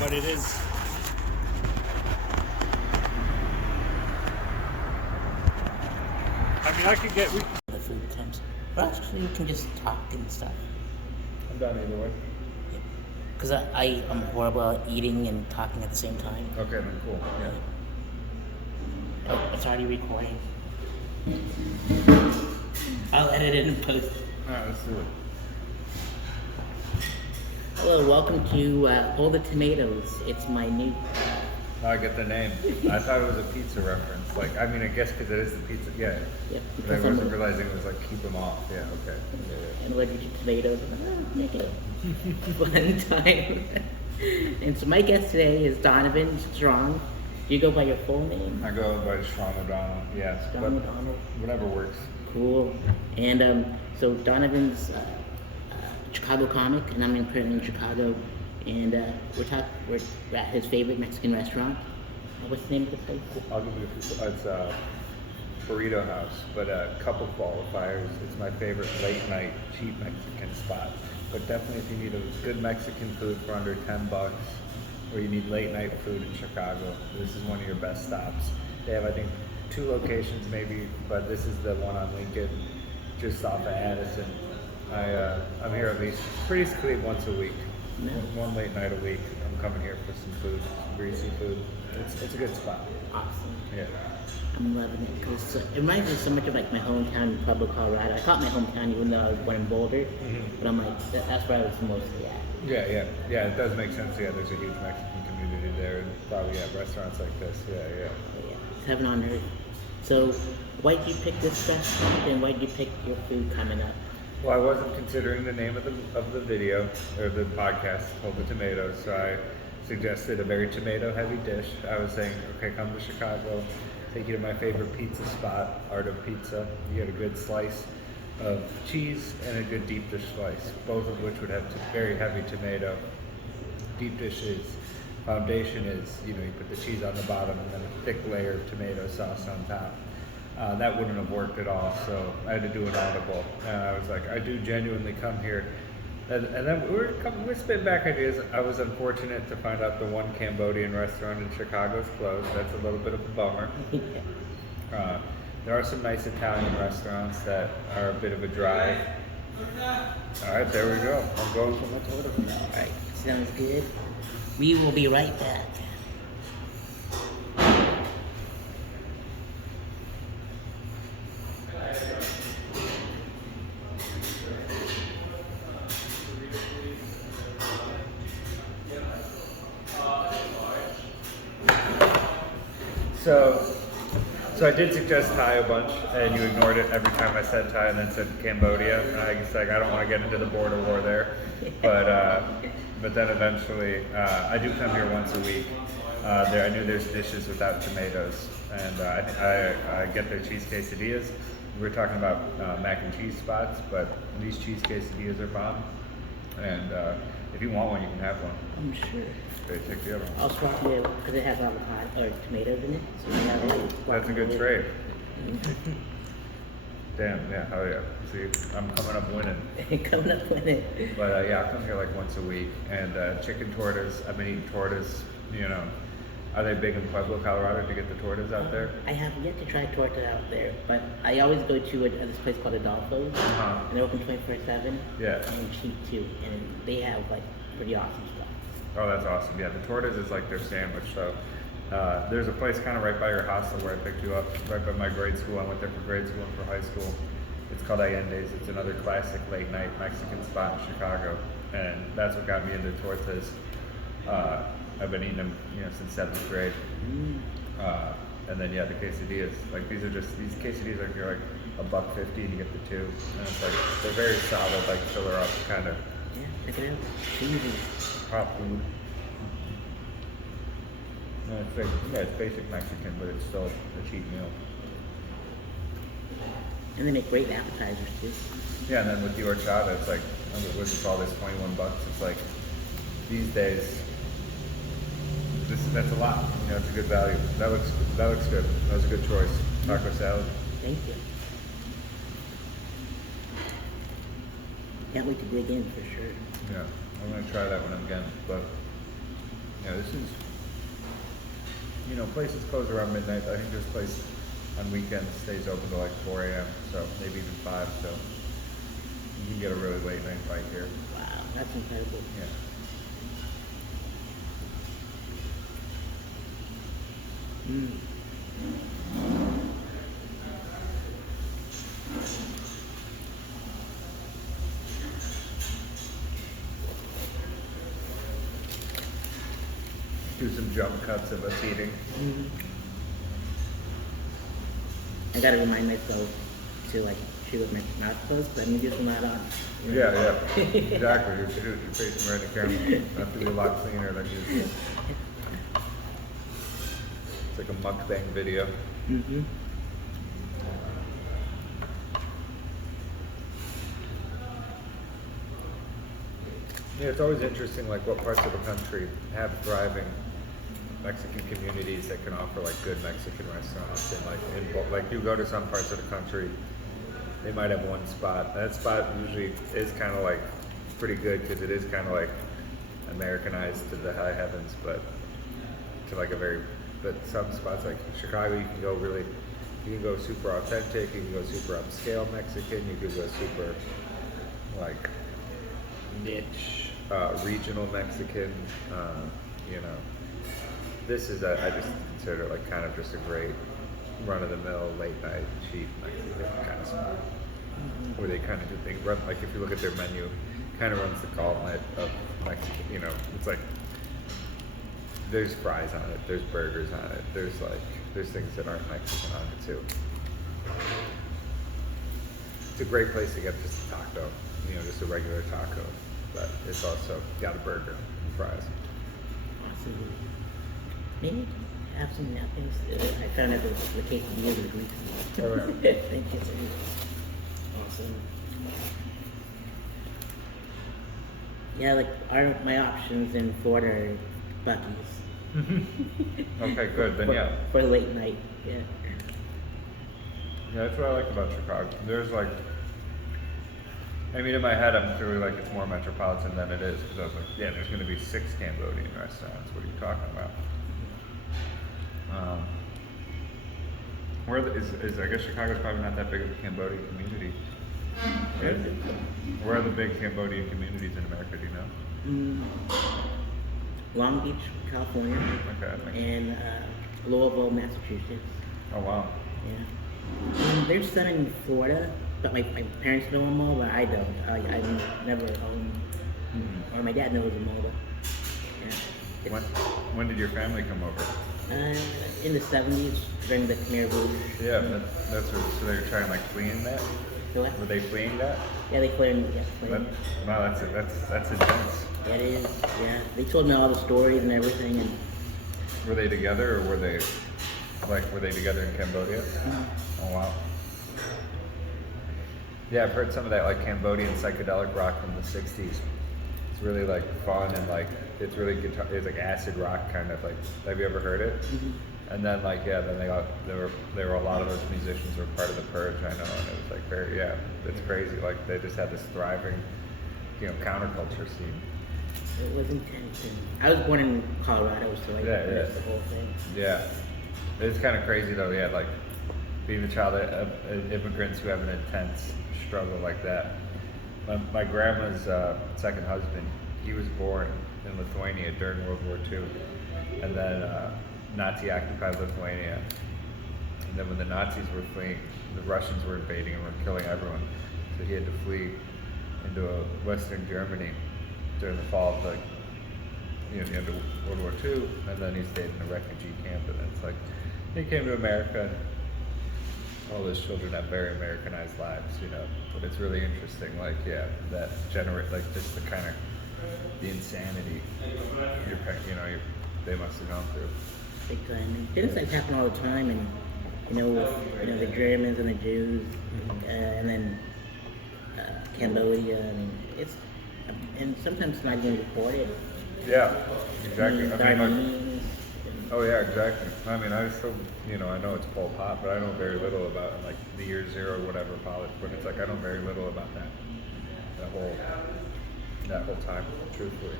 but it is. I mean, I could get. The food comes. But actually, you can just talk and stuff. I'm done either way. Because I'm horrible at eating and talking at the same time. Okay, then cool. Yeah. Oh, it's already recording. I'll edit it and post. Alright, let's do it. Hello, welcome to All the Tomatoes. It's my new... I get the name. I thought it was a pizza reference. Like, I mean, I guess because it is the pizza. Yeah. Yep. But I wasn't realizing it was like keep them off. Yeah. Okay. And allergic to tomatoes. Make it a fun time. And so my guest today is Donovan Strong. Do you go by your full name? I go by Strong-O'Donnell. Yeah. Strong-O'Donnell. Whatever works. Cool. And so Donovan's a Chicago comic, and I'm currently in Chicago. And we're at his favorite Mexican restaurant. What's the name of the place? I'll give you it's Burrito House, but a couple qualifiers. It's my favorite late night cheap Mexican spot. But definitely if you need a good Mexican food for under $10, or you need late night food in Chicago, this is one of your best stops. They have, I think, 2 locations maybe, but this is the one on Lincoln, just off of Addison. I'm here at least basically once a week. One late night a week. I'm coming here for some food, some greasy food. It's a good spot. Awesome. Yeah. I'm loving it because it reminds me so much of like my hometown in Pueblo, Colorado. I call it my hometown even though I was born in Boulder, but I'm like, that's where I was mostly at. Yeah. It does make sense. Yeah, there's a huge Mexican community there, and probably have restaurants like this. Yeah. It's heaven on earth. So, why did you pick this restaurant, and why did you pick your food coming up? Well, I wasn't considering the name of the video or the podcast called The Tomatoes, so I suggested a very tomato-heavy dish. I was saying, okay, come to Chicago, take you to my favorite pizza spot, Art of Pizza. You get a good slice of cheese and a good deep dish slice, both of which would have very heavy tomato. Deep dish foundation is, you put the cheese on the bottom and then a thick layer of tomato sauce on top. That wouldn't have worked at all, so I had to do an audible. And I was like, I do genuinely come here. And then we're spitting back ideas. I was unfortunate to find out the one Cambodian restaurant in Chicago is closed. That's a little bit of a bummer. There are some nice Italian restaurants that are a bit of a drive. All right, there we go. I'm going for my total. All right, sounds good. We will be right back. So I did suggest Thai a bunch, and you ignored it every time I said Thai and then said Cambodia. And I guess I don't want to get into the border war there, but then eventually I do come here once a week. I knew there's dishes without tomatoes, and I get their cheese quesadillas. We were talking about mac and cheese spots, but these cheese quesadillas are bomb. And if you want one, you can have one. I'm sure. Take the other one. I'll swap it because it has avocado or tomatoes in it. So you have That's a good trade. Damn, yeah, hell yeah. See, I'm coming up winning. Coming up winning. But I come here like once a week. And chicken tortas, I've been eating tortas, Are they big in Pueblo, Colorado to get the tortas out there? I have yet to try torta out there, but I always go to this place called Adolfo's, and they're open 24/7. Yeah. And cheap too, and they have like pretty awesome stuff. Oh, that's awesome. Yeah, the tortas is like their sandwich. So there's a place kind of right by your hostel where I picked you up, right by my grade school. I went there for grade school and for high school. It's called Allende's. It's another classic late night Mexican spot in Chicago, and that's what got me into tortas. I've been eating them, since 7th grade. And then the quesadillas. Like these quesadillas are like $1.50 and you get the 2, and it's like they're very solid, like filler up kind of. Yeah, check it out. Cheesy. Hot food. No, it's basic Mexican, but it's still a cheap meal. And they make great appetizers too. Yeah, and then with the horchata, it's like, what is all this, $21? It's like, these days, that's a lot. It's a good value. That looks good. That was a good choice. Taco salad. Thank you. Can't wait to dig in for sure. Yeah, I'm gonna try that one again. But Yeah, this is, places close around midnight. I think this place on weekends stays open till like 4 a.m. So maybe even 5. So you can get a really late night bite here. Wow, that's incredible. Yeah. Do some jump cuts of us eating. I gotta remind myself to like chew with my mouth closed, but I'm using that on. Yeah, exactly. You're facing right in the camera. Have to be a lot cleaner than usual. It's like a mukbang video. Yeah, it's always interesting, like what parts of the country have thriving Mexican communities that can offer like good Mexican restaurants, and like you go to some parts of the country, they might have one spot. That spot usually is kind of like pretty good because it is kind of like Americanized to the high heavens, but to like but some spots like Chicago, you can go super authentic, you can go super upscale Mexican, you could go super like niche regional Mexican. This is I just consider like kind of just a great run-of-the-mill late night cheap Mexican kind of spot where they kind of do things. Like if you look at their menu, kind of runs the gauntlet of Mexican. It's like there's fries on it, there's burgers on it, there's things that aren't Mexican on it too. It's a great place to get just a taco, just a regular taco, but it's also got a burger and fries. Awesome. Maybe have some napkins. I found out the quesadillas are Greek. All right. Thank you. Awesome. Yeah, like my options in Florida are Buc-ee's. Okay, good. Then yeah. For late night, yeah. Yeah, that's what I like about Chicago. There's in my head, I'm clearly like it's more metropolitan than it is because I was like, yeah, there's going to be 6 Cambodian restaurants. What are you talking about? I guess Chicago's probably not that big of a Cambodian community. Where are the big Cambodian communities in America? Do you know? Long Beach, California, and Louisville, Massachusetts. Oh wow. Yeah. There's some in Florida, but my parents know them all, but I don't. I've never owned, or my dad knows them all. But, yeah. When did your family come over? In the 70s, during the Khmer Rouge. Yeah, that's what, so they were trying like fleeing that? What? Were they fleeing that? Yeah, they cleared. Wow, that's intense. Yeah, it is. Yeah, they told me all the stories and everything. And were they together, or were they together in Cambodia? Oh wow. Yeah, I've heard some of that like Cambodian psychedelic rock from the '60s. It's really like fun and like it's really guitar. It's like acid rock kind of like. Have you ever heard it? And then then there were a lot of those musicians were part of the Purge. I know, and it was like it's crazy. Like they just had this thriving, counterculture scene. It was intense. I was born in Colorado, so I missed the whole thing. Yeah, it's kind of crazy though. Yeah, like being the child of immigrants who have an intense struggle like that. My grandma's second husband, he was born in Lithuania during World War II, and then Nazi occupied Lithuania. And then when the Nazis were fleeing, the Russians were invading and were killing everyone. So he had to flee into Western Germany during the fall of the end of World War II, and then he stayed in a refugee camp. And it's like he came to America. All those children have very Americanized lives, But it's really interesting, just the kind of the insanity they must have gone through. Big time. And genocides happen all the time, and with the Germans and the Jews, and then Cambodia, and sometimes it's not even reported. Yeah, exactly. Oh yeah, exactly. I still, I know it's Pol Pot, but I know very little about the year zero, whatever politics. But it's I know very little about that whole that whole time, truthfully.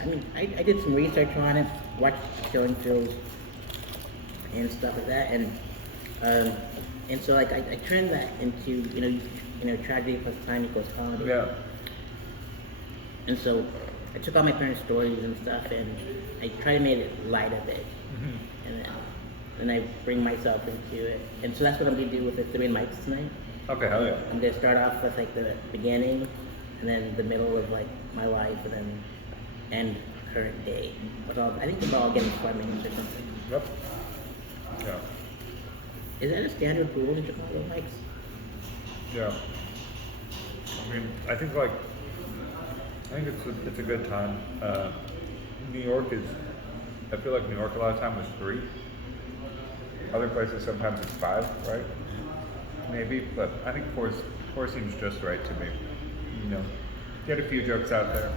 I mean, I did some research on it, watched Killing Fields and stuff like that, and so like I turned that into tragedy plus time equals comedy. Yeah. And so I took all my parents' stories and stuff, and I tried to make it light of it, and I bring myself into it, and so that's what I'm gonna do with the 3 mics tonight. Okay, hell yeah. I'm gonna start off with like the beginning, and then the middle of like my life, and then end current day. I think it's all getting 5 minutes or something. Yep. Yeah. Is that a standard rule in Chicago mics? Yeah. I mean, I think it's a good time. New York I feel like New York a lot of time is 3. Other places sometimes it's 5, right? Maybe, but I think 4 seems just right to me. Get a few jokes out there.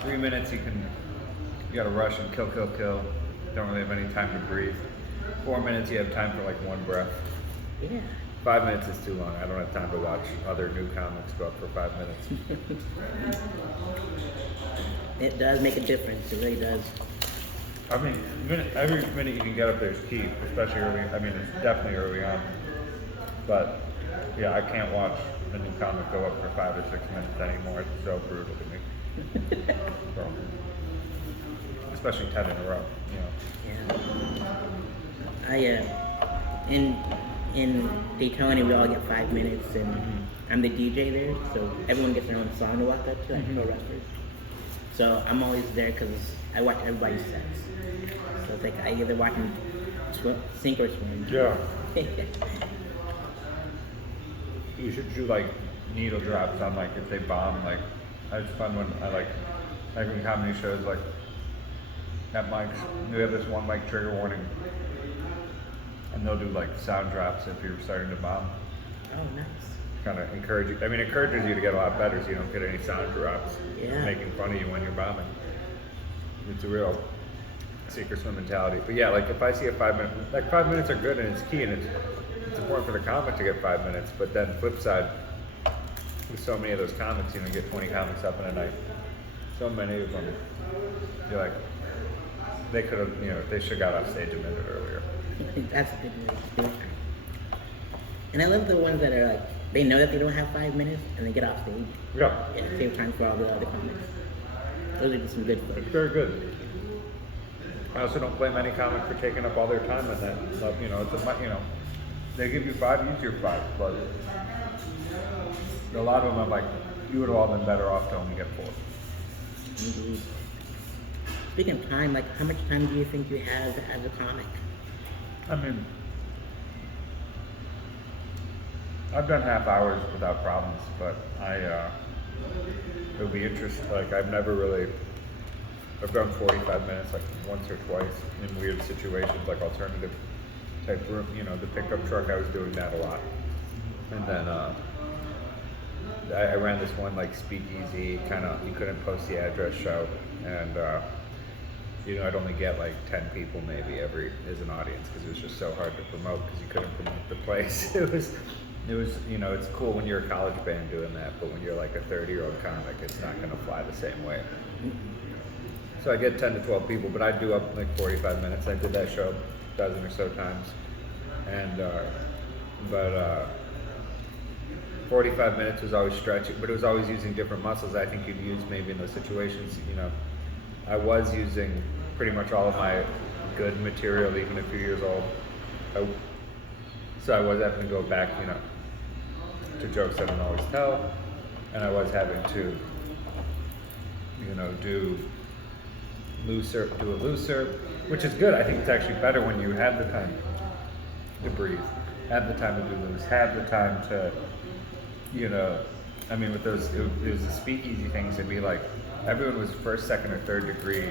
3 minutes you gotta rush and kill. Don't really have any time to breathe. 4 minutes you have time for like 1 breath. Yeah. 5 minutes is too long. I don't have time to watch other new comics go up for 5 minutes. It does make a difference. It really does. I mean, every minute you can get up there is key, especially early. I mean, it's definitely early on. But yeah, I can't watch a new comic go up for 5 or 6 minutes anymore. It's so brutal to me. So, especially 10 in a row. Yeah. In Daytona, we all get 5 minutes, and I'm the DJ there, so everyone gets their own song to walk up to, like pro wrestlers. So I'm always there because I watch everybody's sets. So it's like I either watch them sink or swim. Yeah. You should do like needle drops on like if they bomb. Like it's fun when I like in comedy shows like at mics. We have this one mic trigger warning, and they'll do like sound drops if you're starting to bomb. Oh, nice. Kind of encourages you to get a lot better so you don't get any sound drops. Yeah. Making fun of you when you're bombing. It's a real sink or swim mentality. But yeah, like if I see a 5 minute, like 5 minutes are good and it's key and it's important for the comic to get 5 minutes. But then flip side, with so many of those comics, you get 20 comics up in a night. So many of them, you're like, they could have, they should have got off stage a minute earlier. That's a good way to do it. And I love the ones that are like, they know that they don't have 5 minutes and they get off stage. Yeah. And save time for all the other comics. Those are just some good It's footage. very good. I also don't blame any comic for taking up all their time in that. They give you 5, use your 5. But a lot of them, I'm like, you would have all been better off to only get 4. Indeed. Speaking of time, like how much time do you think you have as a comic? I mean, I've done half hours without problems, but it'll be interesting. Like I've done 45 minutes like once or twice in weird situations, like alternative type room. The pickup truck, I was doing that a lot. And then I ran this one like speakeasy, you couldn't post the address show, and I'd only get like 10 people maybe as an audience because it was just so hard to promote because you couldn't promote the place. It was it's cool when you're a college band doing that, but when you're like a 30-year-old comic, it's not going to fly the same way. So I get 10 to 12 people, but I do up like 45 minutes. I did that show a dozen or so times, and 45 minutes was always stretching, but it was always using different muscles I think you'd use maybe in those situations. I was using pretty much all of my good material, even a few years old. So I was having to go back, to jokes I don't always tell, and I was having to, do a looser, which is good. I think it's actually better when you have the time to breathe, have the time to do loose, have the time to, with those, it was the speakeasy things, it'd be like, everyone was first, second, or third degree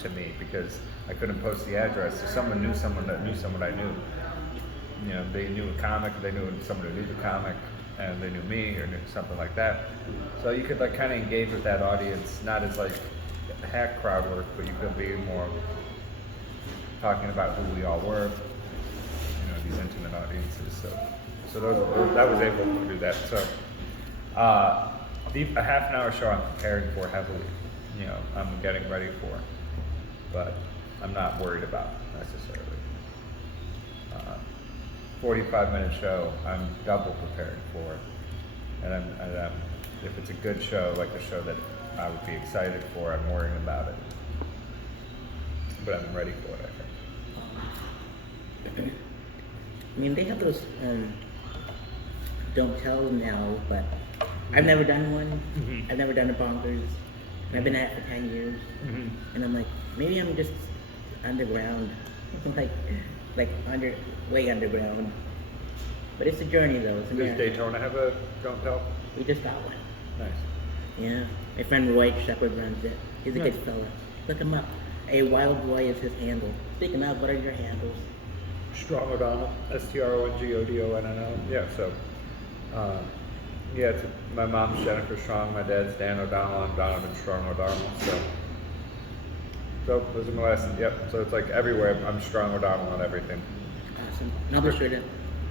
to me because I couldn't post the address. So someone knew someone that knew someone I knew. They knew a comic, they knew someone who knew the comic, and they knew me or knew something like that. So you could like kind of engage with that audience, not as like hack crowd work, but you could be more talking about who we all were. These intimate audiences. So that was able to do that. So a half an hour show I'm preparing for heavily. You know, I'm getting ready for, but I'm not worried about necessarily. 45-minute show, I'm double preparing for, and if it's a good show, like a show that I would be excited for, I'm worrying about it, but I'm ready for it. I think. I mean, they have those don't tell now, but I've never done one. Mm-hmm. I've never done a bonkers. And I've been at it for 10 years, and I'm like, maybe I'm just underground, like way underground. But it's a journey though. It's a Does marathon. Daytona have a don't tell? We just got one. Nice. Yeah, my friend Roy Shepard runs it. He's a Yeah. good fella. Look him up. A Wild Boy is his handle. Speaking of, what are your handles? Strong-O'Donnell, Strongodonnell. Yeah, so, yeah, it's my mom's Jennifer Strong, my dad's Dan O'Donnell, I'm Donovan Strong-O'Donnell, so those are my last, yep, so it's like everywhere, I'm Strong-O'Donnell on everything. Awesome. And I'll be sure to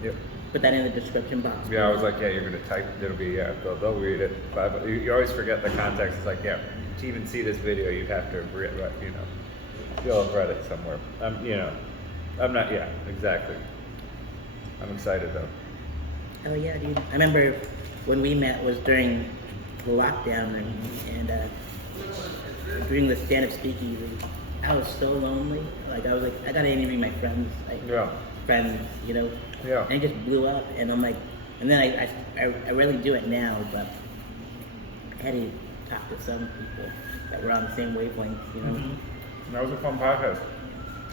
Yep. put that in the description box. Yeah, I was like, yeah, you're gonna type, it'll be, yeah, they'll read it, but you always forget the context, it's like, yeah, to even see this video, you'd have to read, you know, you'll have read it somewhere, you know, I'm not, yeah, exactly. I'm excited though. Oh yeah, dude. I remember when we met was during the lockdown and during the stand-up speakeasy. I was so lonely. Like I was like, I gotta interview my friends, you know. Yeah. And it just blew up, and I'm like, and then I really do it now, but I had to talk to some people that were on the same wavelength, you know. Mm-hmm. That was a fun podcast.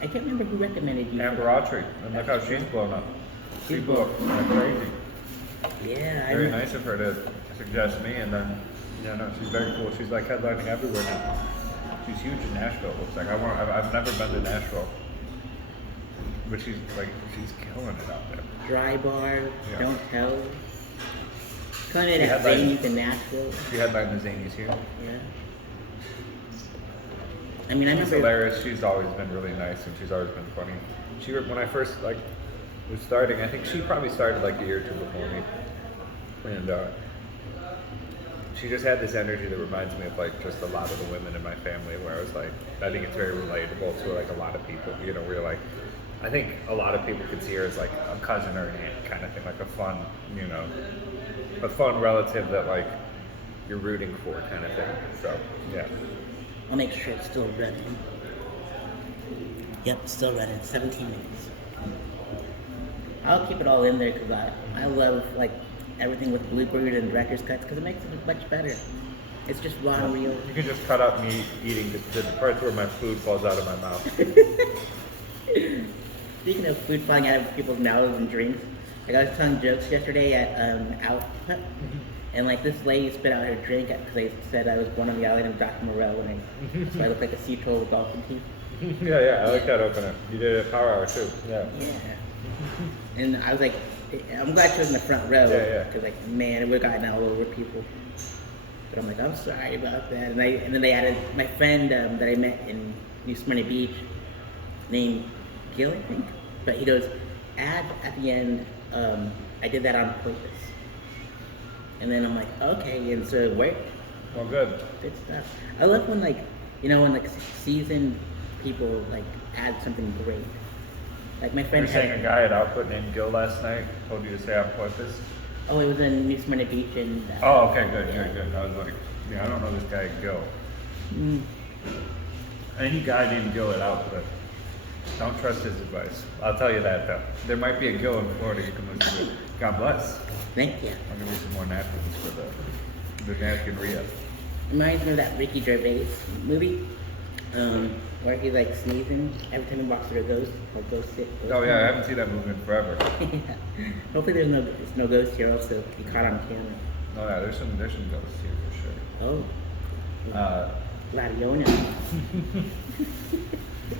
I can't remember who recommended you. Amber Autry, and look how she's blown up. She blew up like crazy. Yeah, Very nice of her to suggest me, and then, yeah, no, she's very cool. She's like headlining everywhere now. She's huge in Nashville. Looks like I've never been to Nashville, but she's killing it out there. Dry Bar, Yeah. Don't Tell. Kind of She at headlined- Zany's in Nashville. She headlined the Zanies here. Yeah. I mean, I She's remember. hilarious. She's always been really nice, and she's always been funny. When I first was starting, I think she probably started like a year or two before me, and she just had this energy that reminds me of like just a lot of the women in my family. Where I was like, I think it's very relatable to like a lot of people. You know, where you're like, I think a lot of people could see her as like a cousin or an aunt kind of thing, like a fun, you know, a fun relative that like you're rooting for kind of thing. So yeah. I'll make sure it's still running. Yep, still running. 17 minutes. I'll keep it all in there because I love like everything with bloopers and director's cuts because it makes it much better. It's just raw and real. You can just cut out me eating the parts where my food falls out of my mouth. Speaking of food falling out of people's mouths and drinks, like I was telling jokes yesterday at Output, and like this lady spit out her drink because they said I was born on the island of Dr. Moreau, and so I look like a sea turtle with dolphin teeth. Yeah, I like that opener. You did it at Power Hour too. Yeah. Yeah. And I was like, I'm glad she was in the front row. Yeah. Because like, man, it would have gotten all over people. But I'm like, I'm sorry about that. And then they added my friend that I met in New Smyrna Beach, named Gil, I think. But he goes, add at the end, I did that on purpose. And then I'm like, okay, and so it worked. Well, good. Good stuff. I love when like, you know, when like seasoned people like add something great. Like my You friend were saying a guy at Output named Gil last night told you to say on purpose. Oh, it was in New Smyrna Beach and. Oh, okay, good. I was like, yeah, I don't know this guy Gil. Any guy named Gil at Output, don't trust his advice. I'll tell you that though. There might be a Gil in Florida you can listen to. God bless. Thank you. I'm gonna need some more napkins for the napkin re-up. Reminds me of that Ricky Gervais movie, where he like sneezing every time he walks through a ghost or ghost sit. Oh yeah, I haven't seen that movie in forever. Hopefully there's no ghost here also be caught on camera. Oh yeah, there's some ghosts here for sure. Oh. Gladiona.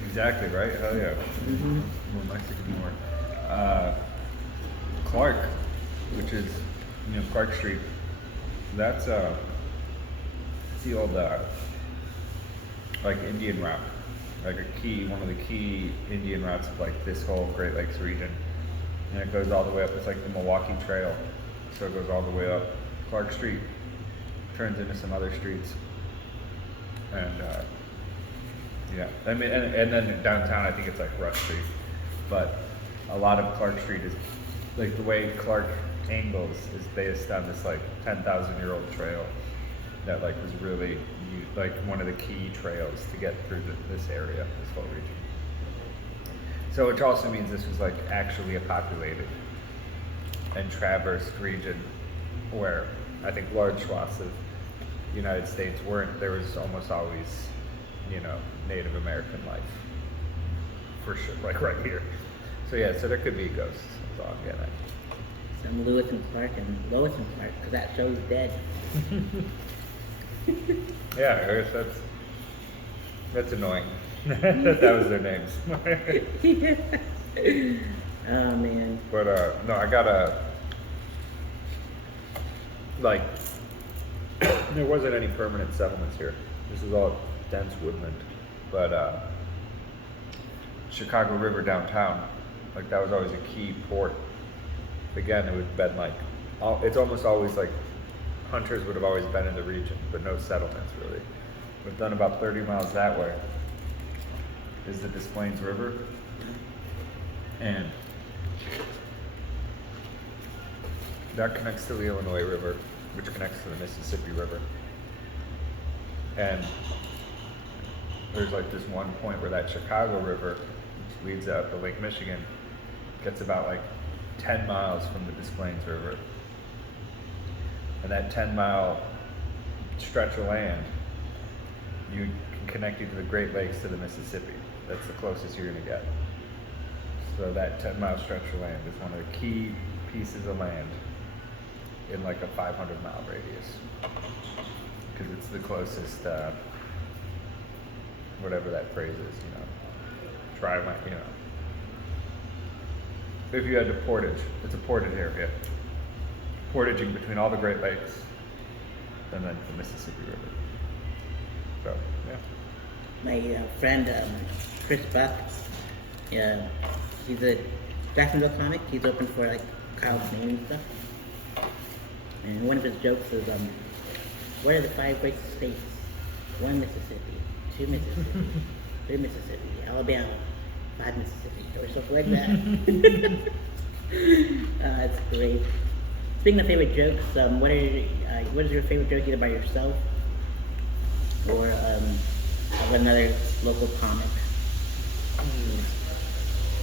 Exactly right. Hell yeah. More Mexican more. Clark, which is Clark Street. That's the old like Indian route, like one of the key Indian routes of like this whole Great Lakes region, and it goes all the way up. It's like the Milwaukee Trail, so it goes all the way up Clark Street turns into some other streets, and yeah, I mean, and then downtown I think it's like Rush Street, but a lot of Clark Street is like the way Clark angles is based on this like 10,000-year-old trail that like was really like one of the key trails to get through this area, this whole region. So which also means this was like actually a populated and traversed region where I think large swaths of the United States weren't. There was almost always, you know, Native American life for sure, like right here. So yeah, so there could be ghosts. That's all I'm getting at. Some Lewis and Clark and Lois and Clark, because that show's dead. Yeah, I guess that's annoying. That was their names. Oh man. But no, I gotta like there wasn't any permanent settlements here. This is all dense woodland. But Chicago River downtown, like that was always a key port. Again, it would have been like it's almost always like hunters would have always been in the region, but no settlements really. We've done about 30 miles that way. Is the Des Plaines River, and that connects to the Illinois River, which connects to the Mississippi River. And there's like this one point where that Chicago River, which leads out to Lake Michigan, gets about like 10 miles from the Des Plaines River. And that 10-mile stretch of land, you can connect you to the Great Lakes to the Mississippi. That's the closest you're gonna get. So that 10-mile stretch of land is one of the key pieces of land in like a 500-mile radius. Because it's the closest, whatever that phrase is, you know, you know. If you had to portage, it's a portage area. Portaging between all the Great Lakes and then the Mississippi River. So, yeah. My friend Chris Buck, he's a Jacksonville comic. He's open for like Kyle's name and stuff. And one of his jokes is, what are the 5 great states? 1 Mississippi, 2 Mississippi, 3 Mississippi, Alabama, 5 Mississippi, or something like that. That's great. Speaking of favorite jokes, what is your favorite joke either by yourself or of another local comic?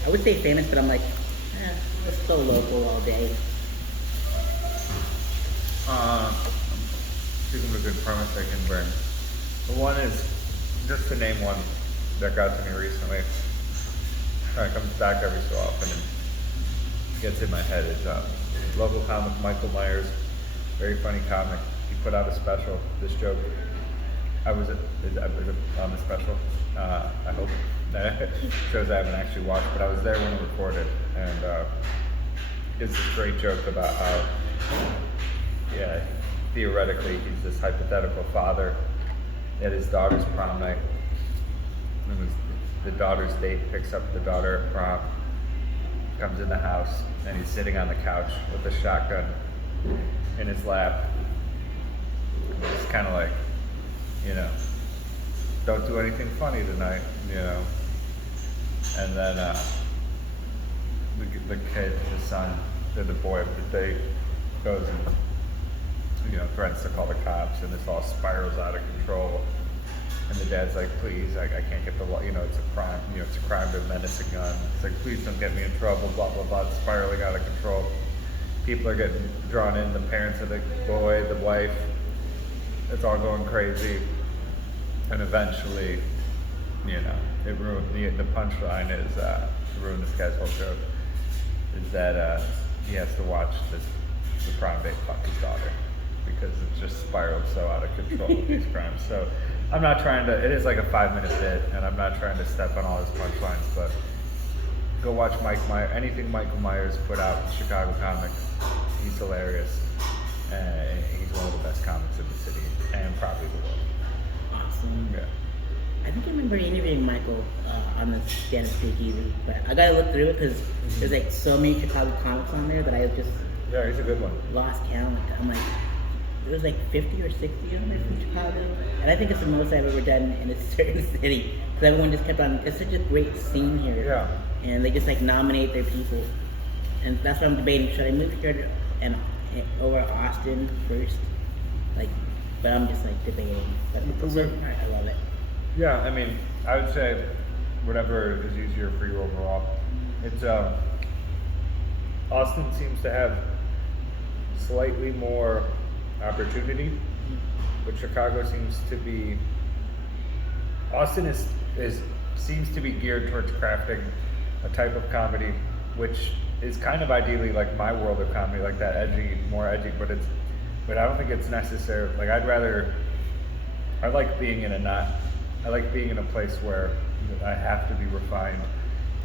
I would say famous, but I'm like, let's go local all day. Speaking of a good premise I can bring. The one is, just to name one that got to me recently, it comes back every so often and gets in my head, is local comic Michael Myers, very funny comic. He put out a special, this joke. Was it on the special? I hope. Shows I haven't actually watched, but I was there when it recorded, and it's this great joke about how, yeah, theoretically he's this hypothetical father at his daughter's prom night. And the daughter's date picks up the daughter at prom, comes in the house, and he's sitting on the couch with a shotgun in his lap. It's kind of like, you know, don't do anything funny tonight, you know. And then the kid, the son, the boy of the date goes and, you know, threatens to call the cops, and this all spirals out of control. And the dad's like, please, I can't get the law, you know, it's a crime, you know, it's a crime to menace a gun. It's like, please don't get me in trouble, blah, blah, blah. It's spiraling out of control. People are getting drawn in, the parents of the boy, the wife. It's all going crazy. And eventually, you know, it ruined, the punchline is, to ruin this guy's whole joke, is that he has to watch the prom date fuck his daughter, because it just spiraled so out of control with these crimes. So I'm not trying to, it is like a 5-minute bit, and I'm not trying to step on all his punchlines, but go watch anything Michael Myers put out in Chicago comics. He's hilarious, and he's one of the best comics in the city, and probably the world. Awesome. Yeah. I think I remember interviewing Michael on the Stand Up Speakeasy, but I gotta look through it because there's like so many Chicago comics on there that I just Yeah, he's a good one. lost count. I'm like, it was like 50 or 60 of them from Chicago, and I think it's the most I've ever done in a certain city because everyone just kept on. It's such a great scene here, Yeah. and they just like nominate their people, and that's what I'm debating. Should I move here and over Austin first, like? But I'm just like debating. But I love it. Yeah, I mean, I would say whatever is easier for you overall. It's Austin seems to have slightly more opportunity, but Chicago seems to be. Austin is seems to be geared towards crafting a type of comedy, which is kind of ideally like my world of comedy, like that edgy, more edgy. But I don't think it's necessary. Like I like being in a place where I have to be refined.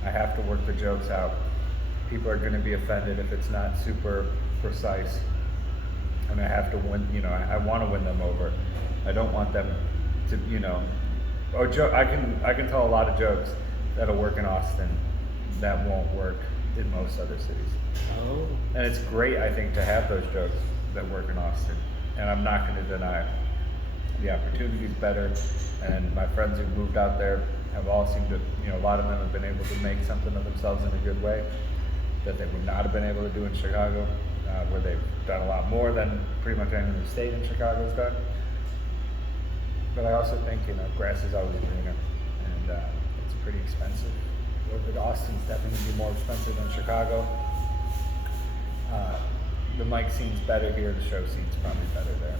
I have to work the jokes out. People are going to be offended if it's not super precise. And I have to win, I want to win them over. I don't want them to, I can tell a lot of jokes that'll work in Austin that won't work in most other cities. Oh. And it's great, I think, to have those jokes that work in Austin. And I'm not going to deny the opportunity's better. And my friends who've moved out there have all seemed to, a lot of them have been able to make something of themselves in a good way that they would not have been able to do in Chicago, where they've done a lot more than pretty much anyone who stayed in Chicago's done. But I also think, grass is always greener, and it's pretty expensive. Austin's definitely going to be more expensive than Chicago. The mic scene's better here, the show scene's probably better there.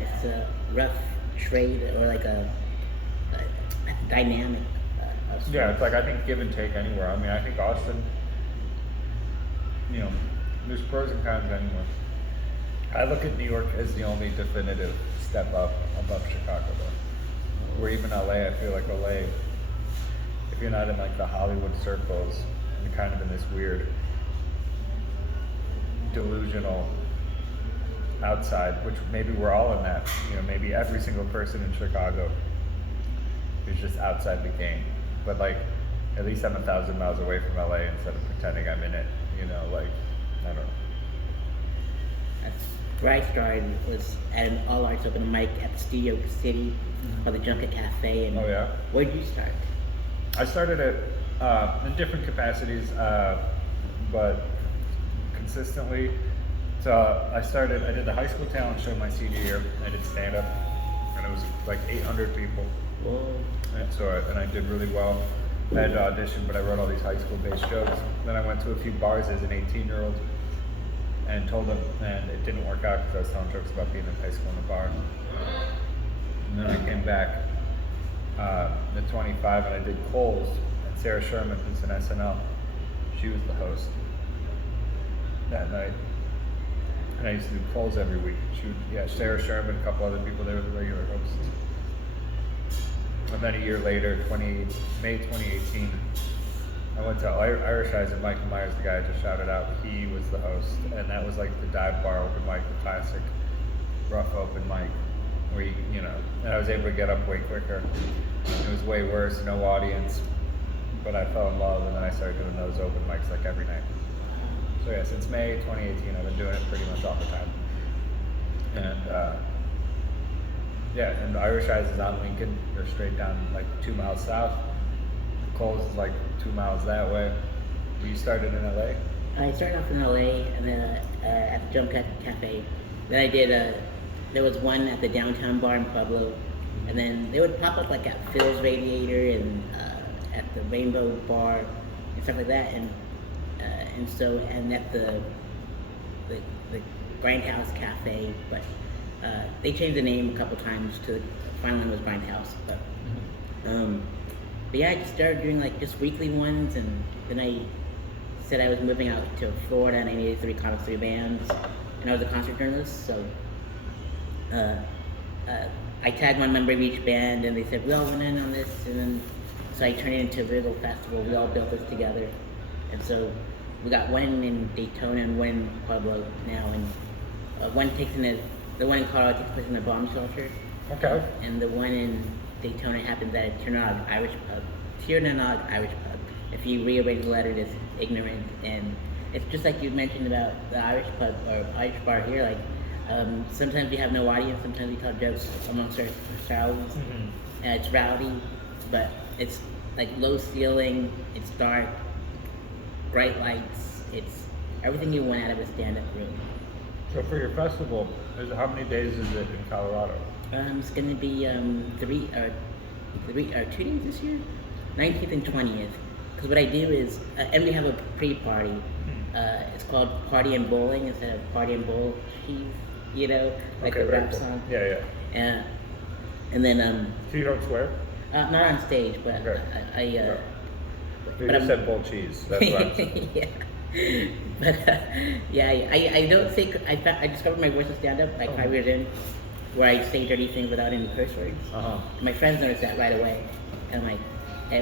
It's a rough trade or like a dynamic. Yeah, it's like I think give and take anywhere. I mean, I think Austin, there's pros and cons anywhere. I look at New York as the only definitive step up above Chicago, though. Where even LA, I feel like LA, if you're not in like the Hollywood circles, you're kind of in this weird, delusional outside, which maybe we're all in that. Maybe every single person in Chicago is just outside the game. But like, at least I'm 1,000 miles away from LA instead of pretending I'm in it. I don't know. That's where I started was at an all arts open mic at Studio City called the Junket Cafe. And Oh yeah. Where did you start? I started it in different capacities, but consistently. So I did the high school talent show my senior year. I did stand up, and it was like 800 people. Whoa. And I did really well. I had to audition, but I wrote all these high school based jokes. Then I went to a few bars as an 18-year-old and told them, and it didn't work out because I was telling jokes about being in high school in a bar. And then I came back at 25 and I did Cole's, and Sarah Sherman, who's in SNL, she was the host that night. And I used to do Cole's every week. Sarah Sherman, a couple other people, they were the regular hosts. And then a year later, May 2018, I went to Irish Eyes, and Michael Myers, the guy I just shouted out, he was the host. And that was like the dive bar open mic, the classic rough open mic, where and I was able to get up way quicker. It was way worse, no audience, but I fell in love, and then I started doing those open mics like every night. So yeah, since May 2018, I've been doing it pretty much all the time. And and Irish Eyes is on Lincoln. They're straight down like 2 miles south. Cole's is like 2 miles that way. You started in LA? I started off in LA and then at the Junket Cafe. Then I did there was one at the downtown bar in Pueblo, and then they would pop up like at Phil's Radiator and at the Rainbow Bar and stuff like that, and at the Grindhouse Cafe, but they changed the name a couple times to finally it was Grindhouse. But yeah, I just started doing like just weekly ones, and then I said I was moving out to Florida and I needed 3 comics, 3 bands, and I was a concert journalist, so I tagged one member of each band, and they said we all went in on this, and then so I turned it into a Virgo Festival. We all built this together, and so we got one in Daytona and one in Pueblo now, and one in Colorado takes place in a bomb shelter. Okay. And the one in Daytona happens at a Tiernanog Irish pub. If you rearrange the letter, it's ignorant, and it's just like you mentioned about the Irish pub or Irish bar here. Like Sometimes we have no audience. Sometimes we tell jokes amongst ourselves. It's rowdy, but it's like low ceiling. It's dark, bright lights. It's everything you want out of a stand-up room. So for your festival, how many days is it in Colorado? It's gonna be 2 days this year, 19th and 20th. Because what I do is, and we have a pre-party. It's called Party and Bowling instead of Party and Bowl Cheese. You know, like Okay, the very rap cool. song. Yeah. And then So you don't swear? not on stage, but Okay. I You but just I'm- said bowl cheese. That's what I'm saying. yeah. But I don't think I discovered my voice in stand-up like 5 years in, where I say dirty things without any curse words. My friends noticed that right away, and I'm like,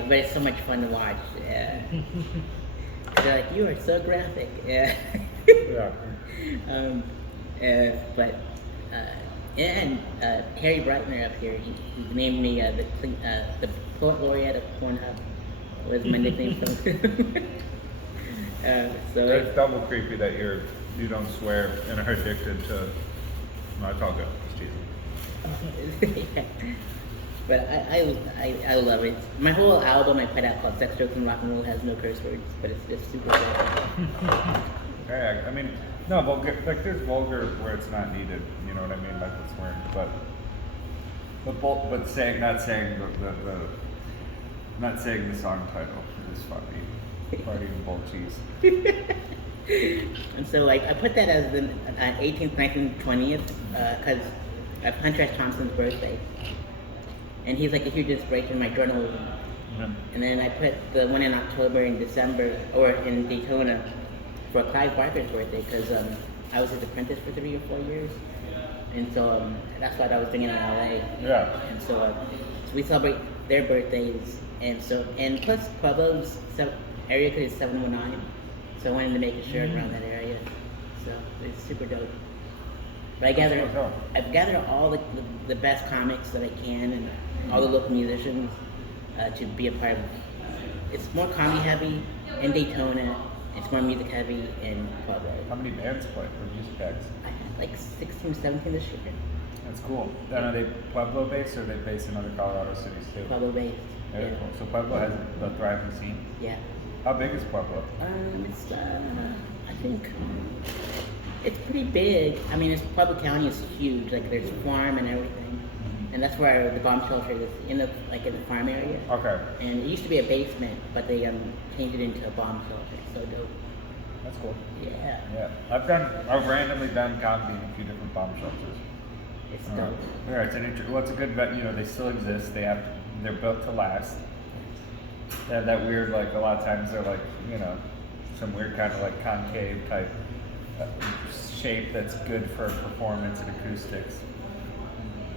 but it's so much fun to watch. Yeah. They're like, you are so graphic. Yeah. Yeah. But and Harry Breitner up here, he named me the poet laureate of Pornhub. Was my nickname from. So It's double creepy that you don't swear and are addicted to. No, it's all good. It's cheesy. yeah. But I love it. My whole album I put out called Sex, Jokes, and Rock and Roll has no curse words, but it's just super good. Yeah, I mean, no, vulgar. Like there's vulgar where it's not needed. You know what I mean? Like it's swearing, but not saying not saying the song title is funny. Party and bowl cheese. And so like I put that as the 18th, 19th, 20th because of Hunter S. Thompson's birthday, and he's like a huge inspiration in my journalism. And then I put the one in October and December, or in Daytona, for Clive Barker's birthday because I was his apprentice for 3 or 4 years, and so that's what I was doing in LA. Yeah. And so we celebrate their birthdays, and plus Pueblo's area code is 719, so I wanted to make a shirt around that area. So it's super dope. But I've gathered all the best comics that I can and all the local musicians to be a part of. It's more comedy heavy in Daytona. It's more music heavy in Pueblo. How many bands play or music acts? I had like 16, 17 this year. That's cool. Then are they Pueblo based or are they based in other Colorado cities too? Pueblo based. Very Yeah. cool. So Pueblo has a thriving scene. Yeah. How big is Pueblo? It's I think it's pretty big. I mean, Pueblo County is huge. Like there's a farm and everything, and that's where the bomb shelter is in the farm area. Okay. And it used to be a basement, but they changed it into a bomb shelter. So dope. That's cool. Yeah. Yeah. I've randomly done comedy in a few different bomb shelters. It's dope. Yeah, it's it's a good bet. You know, they still exist. They're built to last. They have that weird, like a lot of times they're like, you know, some weird kind of like concave type shape that's good for performance and acoustics,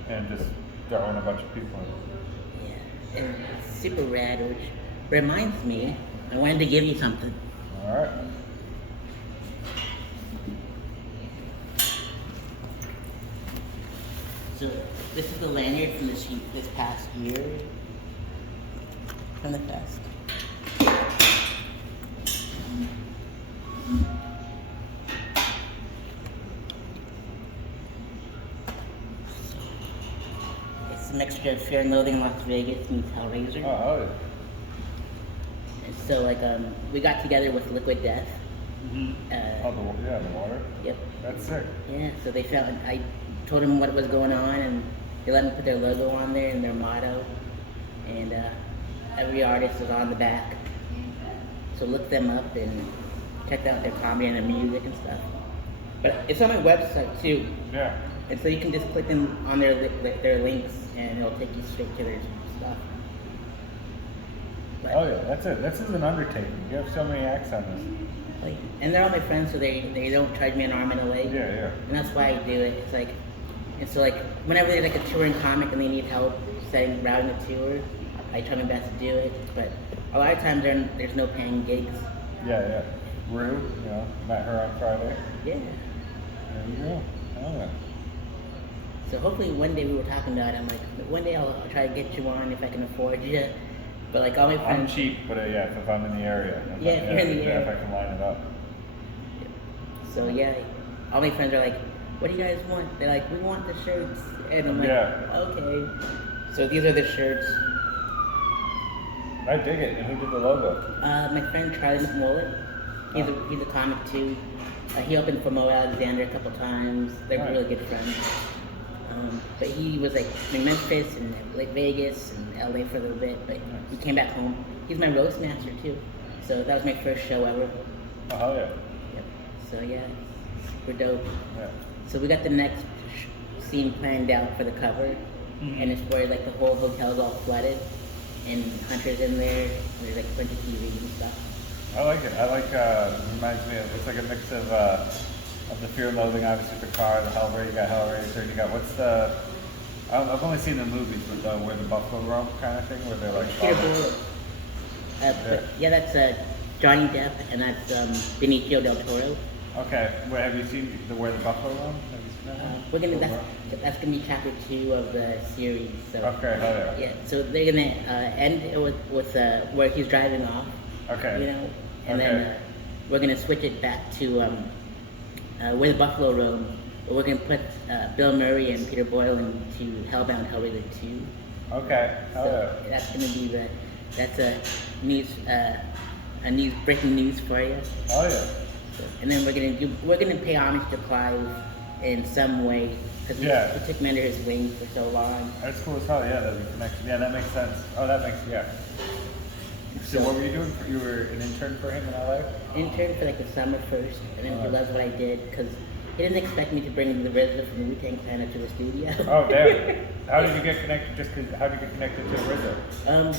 and just throwing a bunch of people in. Yeah. And it's super rad, which reminds me, I wanted to give you something. All right. So this is the lanyard from this past year from the fest. It's a mixture of Fear and Loathing in Las Vegas meets Hellraiser. Oh, And so we got together with Liquid Death. the water. Yep. That's sick. Yeah, so they found, I told them what was going on, and they let me put their logo on there and their motto, and every artist is on the back. So look them up and check out their comedy and their music and stuff. But it's on my website too, Yeah. and so you can just click them on their links, and it'll take you straight to their stuff. But, Oh yeah, that's it. This is an undertaking. You have so many acts on this. and they're all my friends, so they don't charge me an arm and a leg. Yeah. And that's why I do it. It's like, and so like whenever there's like a touring comic and they need help routing a tour, I try my best to do it. But a lot of times there's no paying gigs. Yeah. Rue, met her on Friday. Yeah. There you go. Oh yeah. So hopefully one day we were talking about it. I'm like, one day I'll try to get you on if I can afford you. But like all my I'm friends. cheap, but if I'm in the area. Yeah, if you're in the area. If I can line it up. So yeah, all my friends are like, what do you guys want? They're like, we want the shirts. And I'm like, Yeah. okay. So these are the shirts. I dig it. And who did the logo? My friend Charlie McMullen. He's a comic too. He opened for Mo Alexander a couple times. They're Right. really good friends. But he was like in Memphis and like Vegas and LA for a little bit, but he came back home. He's my roast master too. So that was my first show ever. Oh, hell yeah. Yep. So yeah, we're dope. Yeah. So we got the next scene planned out for the cover, and it's where like the whole hotel's all flooded, and Hunter's in there. And there's like a bunch of TVs and stuff. I like it. I like, reminds me of, it's like a mix of the Fear and Loathing, obviously, the car, the Hellraiser, you got Hellraiser, you got, what's the, I've only seen the movies, but where the buffalo roam kind of thing, where they're like, Peter Boyle. Yeah, that's Johnny Depp, and that's Benicio del Toro. okay, well, have you seen where the buffalo roam? Have you seen that one? We're gonna that's gonna be chapter 2 of the series. So Okay, hell yeah. yeah, so they're gonna end it with where he's driving off. Okay. You know, and Okay. then we're gonna switch it back to where the buffalo roam. But we're gonna put Bill Murray and Peter Boyle into Hellbound Hellraiser 2. Okay, hell So yeah. that's gonna be that's a news breaking news for you. Oh yeah. So, and then we're gonna pay homage to Clive in some way because Yeah. we took him under his wing for so long. That's cool as hell, yeah, that connection. Yeah, that makes sense. Oh, that makes, yeah. So what were you doing? You were an intern for him in LA? Intern for like the summer first, and then he loves what I did because he didn't expect me to bring the RZA from the Wu-Tang Clan up to the studio. Oh, damn. How did you get connected? How did you get connected to RZA?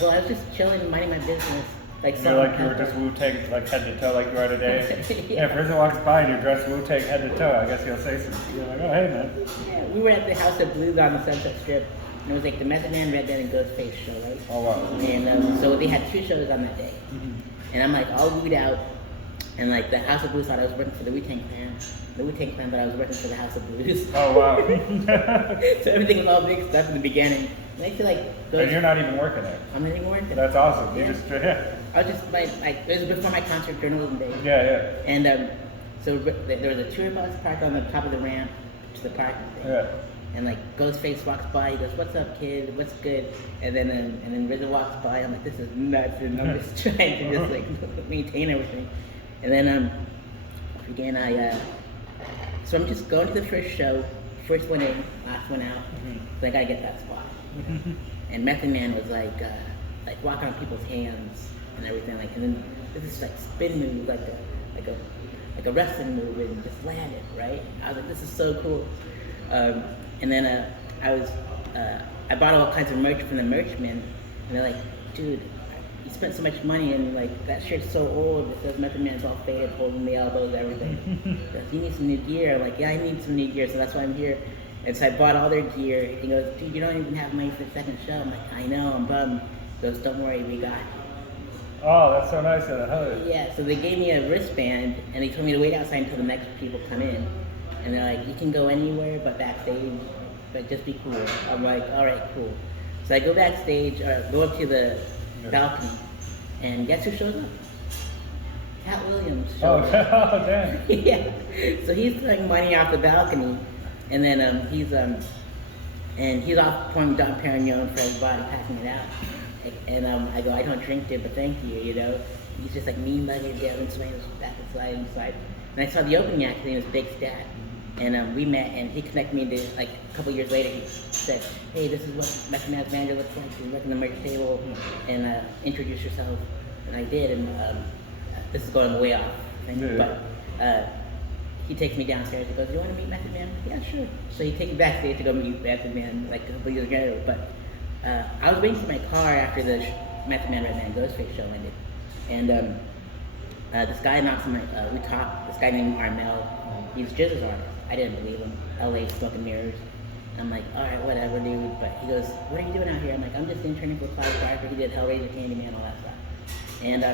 Well, I was just chilling, minding my business. Like You're like, you were just Wu-Tang, like head to toe, like you are today. Yeah. If RZA walks by and you're dressed Wu-Tang head to toe, I guess he'll say something. You're like, oh, hey, man. Yeah, we were at the House of Blues on the Sunset Strip, and it was like the Method Man, Red Band, and Ghostface show, right? Oh, wow. And so they had 2 shows on that day. And I'm like all wooed out, and like the House of Blues thought I was working for the Wu-Tang Clan. The Wu-Tang Clan thought I was working for the House of Blues. Oh, wow. So everything was all big stuff in the beginning. And I feel like And you're not even working there. I'm not even working. That's awesome. Yeah. You just, yeah. I was just like it was before my concert journalism day. Yeah, yeah. And so there was a tour bus parked on the top of the ramp to the parking thing. Yeah. And like Ghostface walks by, he goes, "What's up, kid? What's good?" And then RZA walks by. I'm like, "This is nuts," and I'm just trying to just like maintain everything. And then again, so I'm just going to the first show, first one in, last one out. So I gotta get that spot. And Method Man was like walking on people's hands and everything, like, and then this is like spin move, like a wrestling move, and just landed right. I was like, "This is so cool." And then I bought all kinds of merch from the merchmen, and they're like, "Dude, you spent so much money, and like that shirt's so old. It says Method Man's all faded, holding the elbows, everything. He goes, you need some new gear." I'm like, "Yeah, I need some new gear, so that's why I'm here." And so I bought all their gear. He goes, "Dude, you don't even have money for the second show." I'm like, "I know, I'm bummed." He goes, "Don't worry, we got it." Oh, that's so nice of them. Yeah, so they gave me a wristband, and they told me to wait outside until the next people come in. And they're like, "You can go anywhere but backstage, but just be cool." I'm like, "All right, cool." So I go backstage, go up to the balcony, and guess who shows up? Cat Williams shows up. Oh, damn. Yeah. So he's throwing money off the balcony, and then he's off pouring Dom Perignon for everybody, passing it out. And I go, "I don't drink it, but thank you," you know. He's just like mean mugging, Devin swinging back and slide inside. And I saw the opening act, and it was Big Stat. And we met, and he connected me to, like, a couple years later, he said, "Hey, this is what Method Man's manager looks like. He's working the merch table, and introduce yourself." And I did, and this is going way off. But he takes me downstairs. He goes, "You want to meet Method Man?" "Yeah, sure." So he takes me backstage to go meet Method Man, like a couple years ago. But I was waiting for my car after the Method Man, Red Man, Ghostface show ended. And this guy knocks on my, we talked, this guy named Armel. He's Jizz's artist. I didn't believe him. LA Smoke and Mirrors. I'm like, "All right, whatever, dude." But he goes, "What are you doing out here?" I'm like, "I'm just interning for Clive Barker. He did Hellraiser, Candyman, all that stuff." And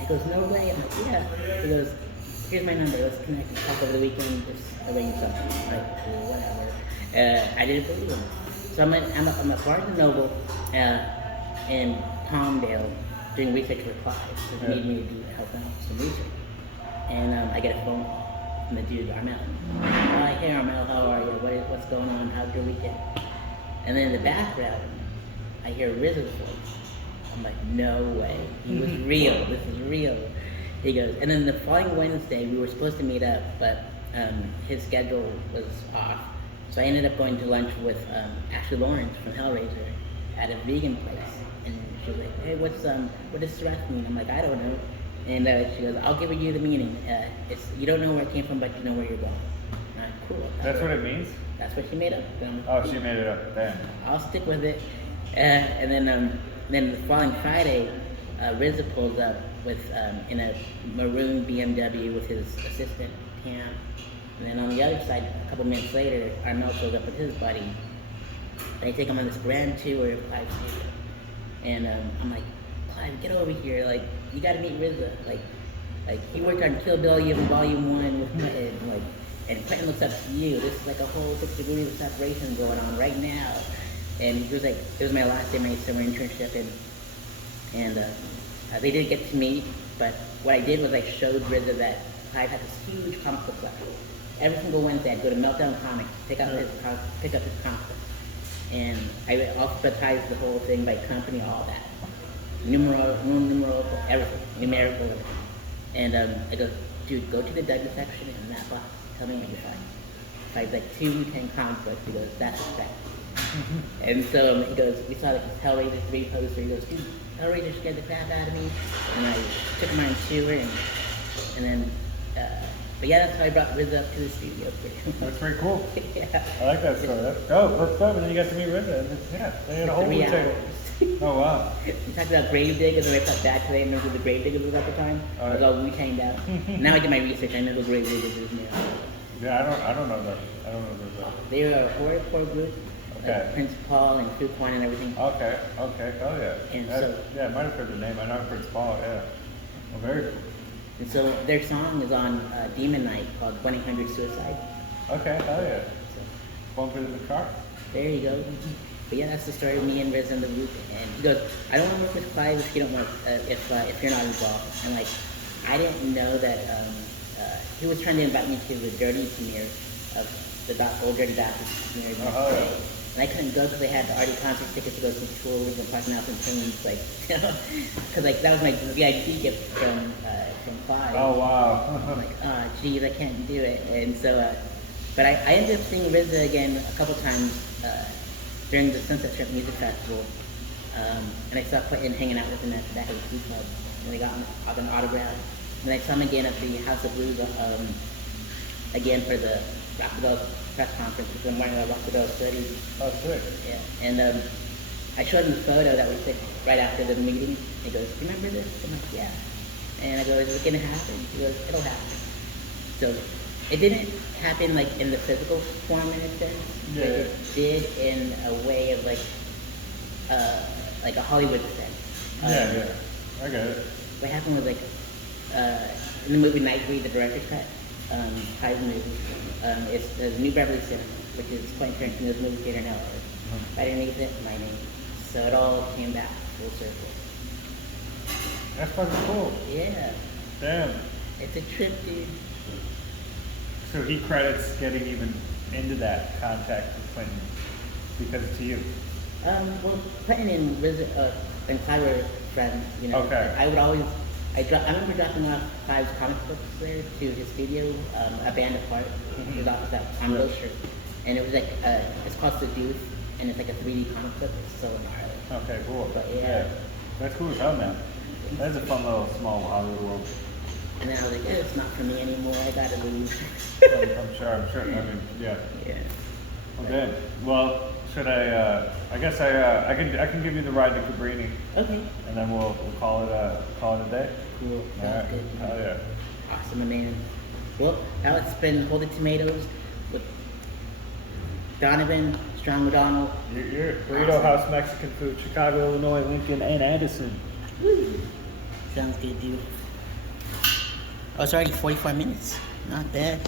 he goes, "No way." I'm like, "Yeah." He goes, "Here's my number. Let's connect and talk over the weekend. Just arrange something." I'm like, "Cool, whatever." I didn't believe him. So I'm at Barnes and Noble in Palmdale doing research for Clive. So he needed me to help out with some research. And I get a phone call from the dude, Armel. I'm like, hey Armel, how are you? What's going on? How's your weekend? And then in the background, I hear RZA's voice. I'm like, no way. He was real. This is real. He goes, and then the following Wednesday, we were supposed to meet up, but his schedule was off. So I ended up going to lunch with Ashley Lawrence from Hellraiser at a vegan place. And she was like, hey, what does Sareth mean? I'm like, I don't know. And she goes, I'll give you the meaning. You don't know where it came from, but you know where you're going. And I'm cool. That's what it means? That's what she made up. Oh, she made it up. Damn. I'll stick with it. And then the following Friday, RZA pulls up with in a maroon BMW with his assistant Tam. And then on the other side, a couple minutes later, Armel shows up with his buddy. They take him on this grand tour of Clive Studio. And I'm like, Clive, get over here! Like, you got to meet RZA. Like he worked on Kill Bill Volume 1 with Quentin. And Quentin looks up to you. This is like a whole 6 degrees of separation going on right now. And he was like, it was my last day of my summer internship, and they didn't get to meet, but what I did was I showed RZA that Clive had this huge comic book collection. Every single Wednesday I'd go to Meltdown Comics, pick up his comic book. And I alphabetized the whole thing by company, all that. Numerical, everything, numerical, everything. And I go, dude, go to the Douglas section in that box, tell me what you find. Finds like 2 comic books, he goes, that's respect. And so he goes, we saw like this Hellraiser 3 poster. He goes, dude, Hellraiser scared the crap out of me. And I took him on tour, and then, but yeah, that's how I brought RZA up to the studio. That's pretty cool. Yeah. I like that story. Let's go. And then you got to meet RZA. And yeah, they had a whole 3 hours. Oh, wow. We talked about Gravediggers, and I thought back today, I remember who the Gravediggers was at the time. I was all Wu-Tanged out. Now I did my research, I know who Gravediggers is now. Yeah, I don't know that. I don't know that. They were a horrorcore group. Okay. Prince Paul and Fuquan and everything. Okay. Oh, yeah. And I might have heard the name. I know Prince Paul, yeah. Oh, very cool. And so their song is on Demon Night called 1-800-Suicide. Okay, hell yeah. So, Bump it in the car. there you go. But yeah, that's the story of me and RZA in the group. And he goes, I don't want to work with Clive if you don't want, if you're not involved. And like, I didn't know that he was trying to invite me to the Dirty premiere of the old Dirty Bastard premiere. Yeah. And I couldn't go because I had already concert tickets to go to some tours and Park Mountain Tunes, like, you know, because like that was my VIP gift from Clive. Oh wow. I'm like, oh geez, I can't do it. And so, but I ended up seeing RZA again a couple times during the Sunset Strip Music Festival, and I saw Quentin hanging out with him at the back of the Club, and they got an autograph. And I saw him again at the House of Blues, again for the Rock the Bells press conference, because I'm wearing a Rock the Bells hoodie. Oh, sick. Yeah, and I showed him the photo that we took right after the meeting. He goes, remember this? I'm like, yeah. And I go, is it gonna happen? He goes, it'll happen. So it didn't happen like in the physical form in a sense, Yeah. but it did in a way of like a Hollywood sense. Yeah. I get it. What happened was like in the movie Nightbreed, the director's cut, Clive's movie, it's the New Beverly Cinema, which is Quentin Tarantino's movie theater in LA. Right underneath it, my name. So it all came back full circle. That's fucking cool. Yeah. Damn. It's a trip, dude. So he credits getting even into that contact with Quentin because it's you. Well, Quentin and RZA and Clive were friends, you know. Okay. I would always, I remember dropping off Clive's comic books there to his studio, a band apart, his office on Wilshire. And it was like, it's called Seduce, and it's like a 3D comic book. It's so gnarly. Okay, cool. But yeah. That's cool as hell, man. That's a fun little small Hollywood world. And then I was like, it's not for me anymore, I gotta leave. I'm sure. I mean, yeah. Yeah. Okay. Well, should I guess I can give you the ride to Cabrini, Okay. and then we'll call it a day. Cool. All Sounds right. good. Oh yeah. Awesome, man. Well, now it's been Holding Tomatoes with Donovan Strong-O'Donnell. You're Burrito House Mexican food, Chicago, Illinois, Lincoln, and Anderson. Woo. Sounds good, dude. Oh, it's already 44 minutes. Not bad.